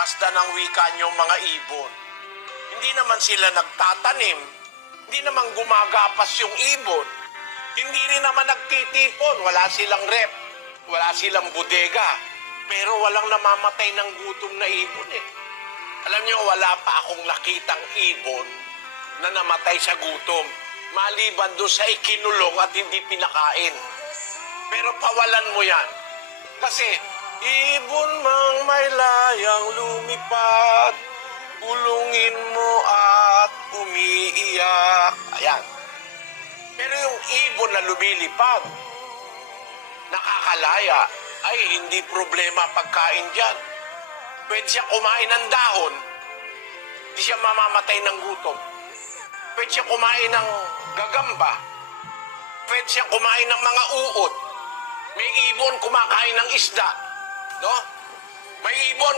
masdan ang wika niyo mga ibon. Hindi naman sila nagtatanim, hindi naman gumagapas yung ibon, hindi rin naman nagtitipon, wala silang rep, wala silang bodega, pero walang namamatay ng gutom na ibon eh. Alam niyo, wala pa akong nakitang ibon na namatay sa gutom, maliban doon sa ikinulong at hindi pinakain. Pero pawalan mo yan. Kasi, ibon mang may layang lumipad, ulungin mo at umiiyak. Ayan. Pero yung ibon na lumilipad, nakakalaya, ay hindi problema pagkain dyan. Pwede siya kumain ng dahon, hindi siya mamamatay ng gutom. Pwede siya kumain ng gagamba, pwede siya kumain ng mga uod. May ibon kumakain ng isda, no? May ibon